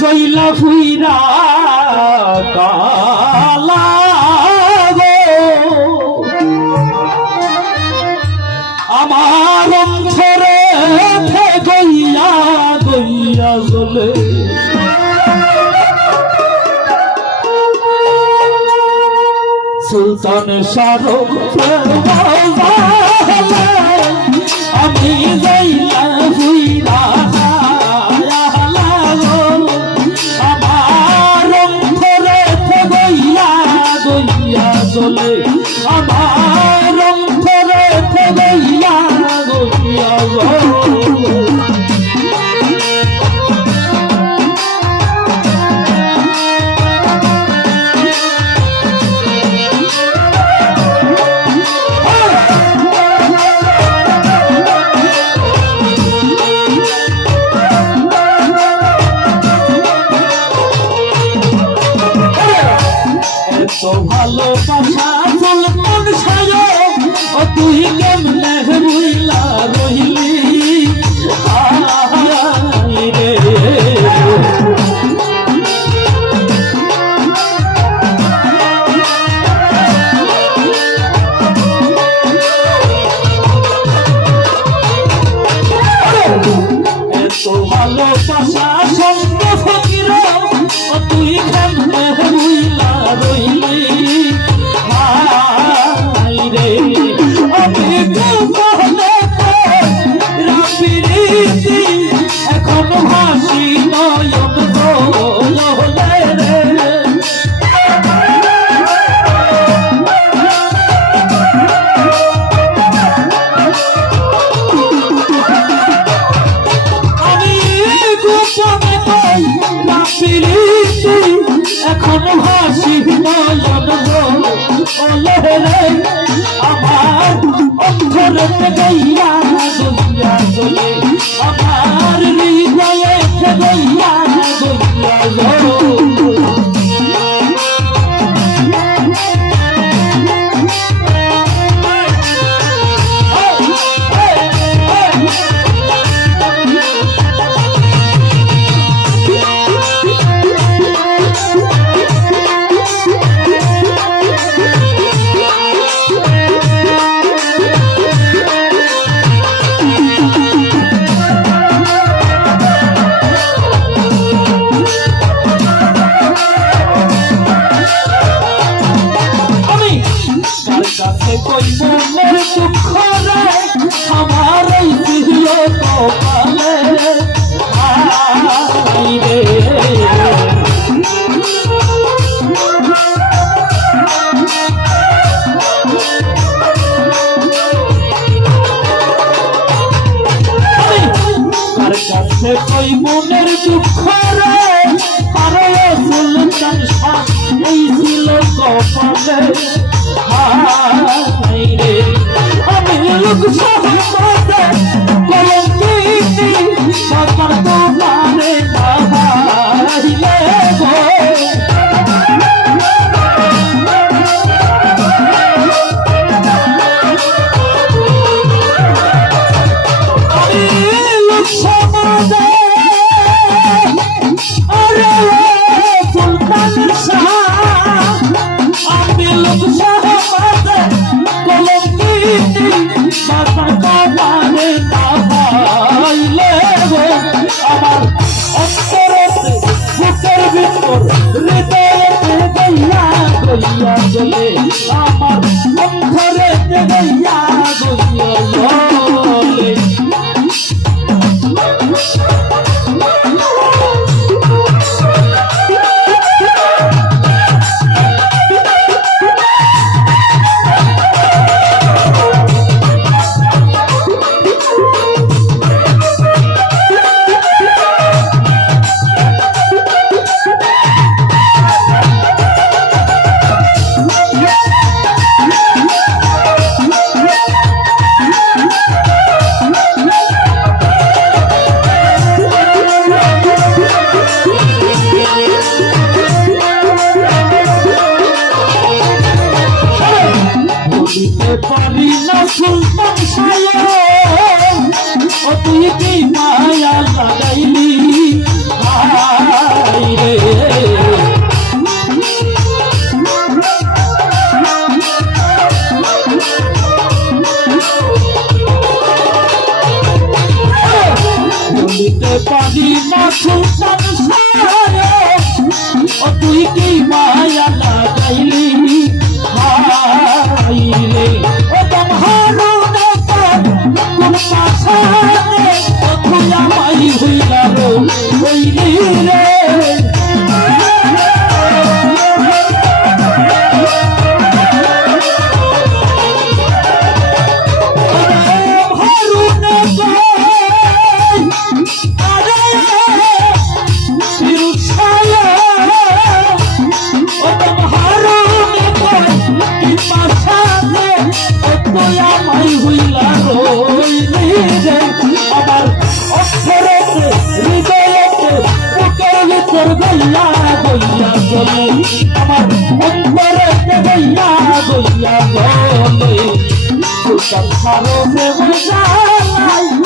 জইলা ফুইরা কালা আমার অন্তরে গইয়া গইয়া জলে সুলতান শাহরুখ চলে আমার কইব মোর দুঃখ রে আমার এই দিল কপালে রে কাছে কই মনের দুঃখ রে আরে সুলতান শাহ এই ছিল কপালে good morning. Everybody, my true sunshine. বুকের গইয়া গইয়া গলে আমার অন্তরে গইয়া গইয়া গলে তোর কারণে বুঝা নাই